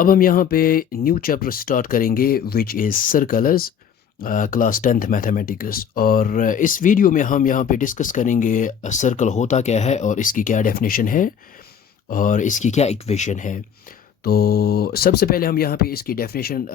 अब हम यहाँ पे न्यू चैप्टर स्टार्ट करेंगे which is circles class 10th mathematics. और इस वीडियो में हम यहाँ पे डिस्कस करेंगे सर्कल होता क्या है और इसकी क्या डेफिनेशन है और इसकी क्या इक्वेशन है। तो सबसे पहले हम यहाँ पे इसकी डेफिनेशन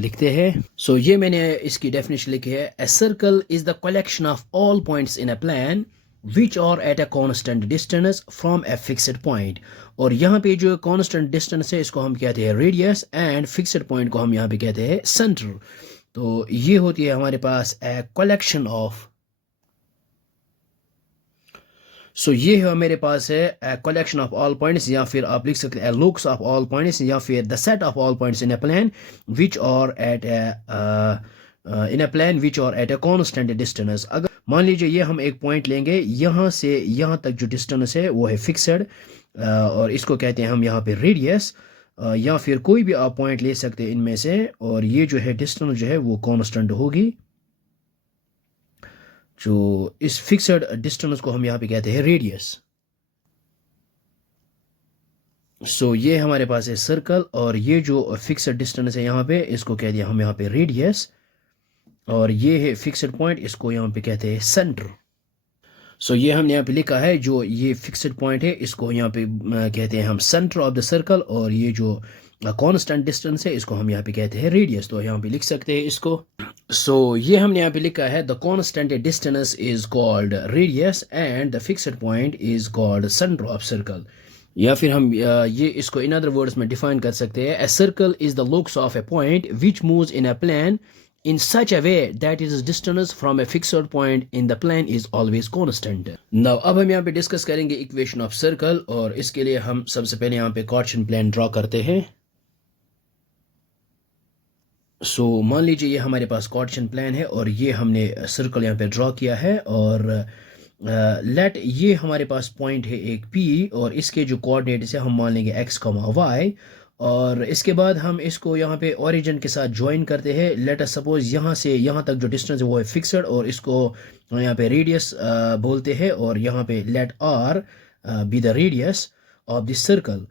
लिखते हैं। ये मैंने इसकी डेफिनेशन लिखी है। A circle is the collection of all points in a plan which are at a constant distance from a fixed point. और यहाँ पे जो कॉन्स्टेंट डिस्टेंस है इसको हम कहते हैं रेडियस एंड फिक्स्ड पॉइंट को हम यहाँ पे कहते हैं सेंटर। तो ये होती है हमारे पास ए कलेक्शन ऑफ। ये है मेरे पास है कलेक्शन ऑफ ऑल पॉइंट्स, या फिर आप लिख सकते हैं लुक्स ऑफ ऑल पॉइंट्स, या फिर the set of all points in a plan which are at in a plan which are at a constant distance. अगर मान लीजिए ये हम एक पॉइंट लेंगे, यहाँ से यहाँ तक जो डिस्टेंस है वो है फिक्सड, और इसको कहते हैं हम यहाँ पे रेडियस, या फिर कोई भी आप पॉइंट ले सकते हैं इनमें से, और ये जो है डिस्टेंस जो है वो कांस्टेंट होगी। जो इस फिक्सड डिस्टेंस को हम यहाँ पे कहते हैं रेडियस। ये हमारे पास है सर्कल, और ये जो फिक्सड डिस्टेंस है यहाँ पे इसको कहते हैं हम यहाँ पे रेडियस, और ये है फिक्सड पॉइंट, इसको यहाँ पे कहते हैं सेंटर। ये हमने यहाँ पे लिखा है, जो ये फिक्स्ड पॉइंट है इसको यहाँ पे कहते हैं हम सेंटर ऑफ द सर्कल, और ये जो कांस्टेंट डिस्टेंस है इसको हम यहाँ पे कहते हैं रेडियस। तो यहाँ पे लिख सकते हैं इसको। ये हमने यहाँ पे लिखा है, the constant distance is called radius and the fixed point is called centre of circle. या फिर हम ये इसको इन अदर वर्ड्स में डिफाइन कर सकते हैं, a circle is the locus of a point which moves in a plane in such a way that its distance from a fixed point in the plane is always constant. Now अब हम यहाँ पे discuss करेंगे equation of circle, और इसके लिए हम सबसे पहले यहाँ पे कार्टेशियन प्लेन ड्रॉ करते हैं। मान लीजिए ये हमारे पास कार्टेशियन प्लेन है और ये हमने सर्कल यहाँ पे ड्रॉ किया है, और लेट ये हमारे पास पॉइंट है एक P, और इसके जो कोऑर्डिनेट है हम मान लेंगे x, y, और इसके बाद हम इसको यहाँ पे ओरिजिन के साथ ज्वाइन करते हैं। लेट अस सपोज यहाँ से यहाँ तक जो डिस्टेंस है वो है फिक्सड, और इसको यहाँ पे रेडियस बोलते हैं, और यहाँ पे let r be the radius of this circle.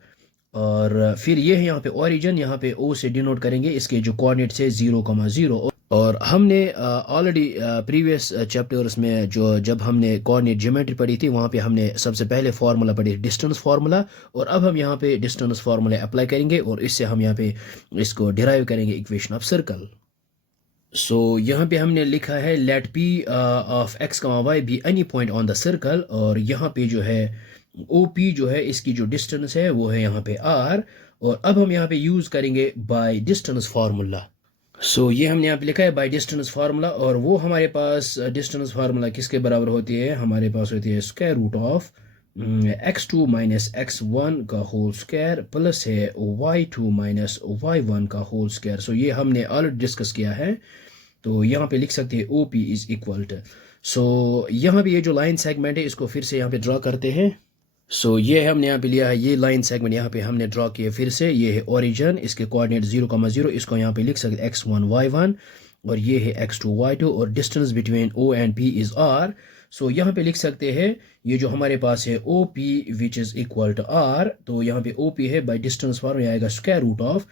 और फिर ये है यहाँ पे ओरिजिन, यहाँ पे O से डिनोट करेंगे इसके जो कोऑर्डिनेट्स है 0,0। और हमने ऑलरेडी प्रीवियस चैप्टर्स में जब हमने कोऑर्डिनेट ज्योमेट्री पढ़ी थी वहाँ पे हमने सबसे पहले फार्मूला पढ़ी डिस्टेंस फार्मूला, और अब हम यहाँ पे डिस्टेंस फार्मूला अप्लाई करेंगे, और इससे हम यहाँ पे इसको डिराइव करेंगे इक्वेशन ऑफ सर्कल। यहाँ पे हमने लिखा है let P of x, y be any point on the circle, और यहाँ पे जो है OP जो है इसकी जो डिस्टेंस है वो है यहाँ पे r, और अब हम यहाँ पे यूज़ करेंगे बाय डिस्टेंस फार्मूला। ये हमने यहाँ पे लिखा है बाय डिस्टेंस फार्मूला, और वो हमारे पास डिस्टेंस फार्मूला किसके बराबर होती है, हमारे पास होती है square root of x2 minus x1 का होल स्क्वायर प्लस है y2 माइनस y1 का होल स्क्वायर। ये हमने ऑलरेडी डिस्कस किया है, तो यहाँ पे लिख सकते हैं OP इज इक्वल टू। यहाँ पे ये जो लाइन सेगमेंट है इसको फिर से यहाँ पे ड्रॉ करते हैं। ये हमने यहाँ पे लिया है, ये लाइन सेगमेंट यहाँ पे हमने ड्रॉ किया फिर से। ये है ओरिजिन, इसके कोऑर्डिनेट 0,0, इसको यहाँ पे लिख सकते हैं x1 y1, और ये है x2 y2, और distance between O and P is r। यहाँ पे लिख सकते हैं ये जो हमारे पास है OP which is equal to r। तो यहाँ पे OP है बाय डिस्टेंस फार्मूला आएगा square root of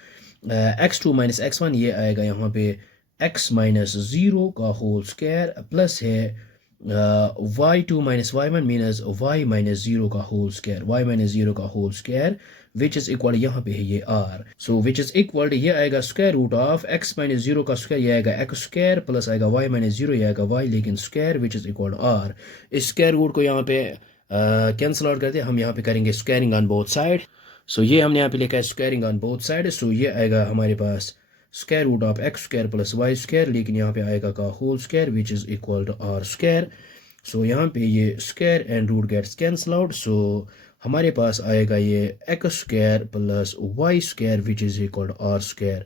x2 minus x1, ये आएगा यहाँ पे x माइनस 0 का होल स्क्वायर प्लस है y2 minus y1 मीनस y minus 0 का होल स्क्वायर, y माइनस 0 का whole square which is equal, यहाँ पे है ये r। विच इज इक्वल ये आएगा square root of x minus 0 का स्क्वायर, ये आएगा x स्क्वायर प्लस आएगा y माइनस 0, ये आएगा y लेकिन square which is equal r। इस स्क्वायर रूट को यहाँ पे कैंसिल आउट करते हैं, हम यहाँ पे करेंगे स्क्वायरिंग ऑन बोथ साइड। ये हमने यहाँ पे लिखा है स्क्वायरिंग ऑन बोथ साइड। ये आएगा हमारे पास square root of x square plus y square, लेकिन यहाँ पे आएगा का whole square which is equal to r square. यहाँ पे ये square and root gets cancel out. हमारे पास आएगा ये x square plus y square which is equal to r square.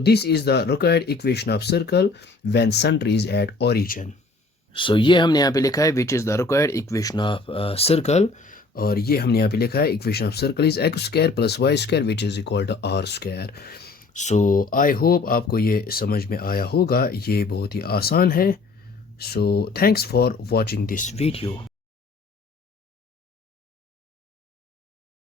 This is the required equation of circle when centre is at origin. ये हमने यहाँ पे लिखा है which is the required equation of circle, और ये हमने यहाँ पे लिखा है equation of circle is x square plus y square which is equal to r square. I hope आपको ये समझ में आया होगा, ये बहुत ही आसान है। Thanks for watching this video.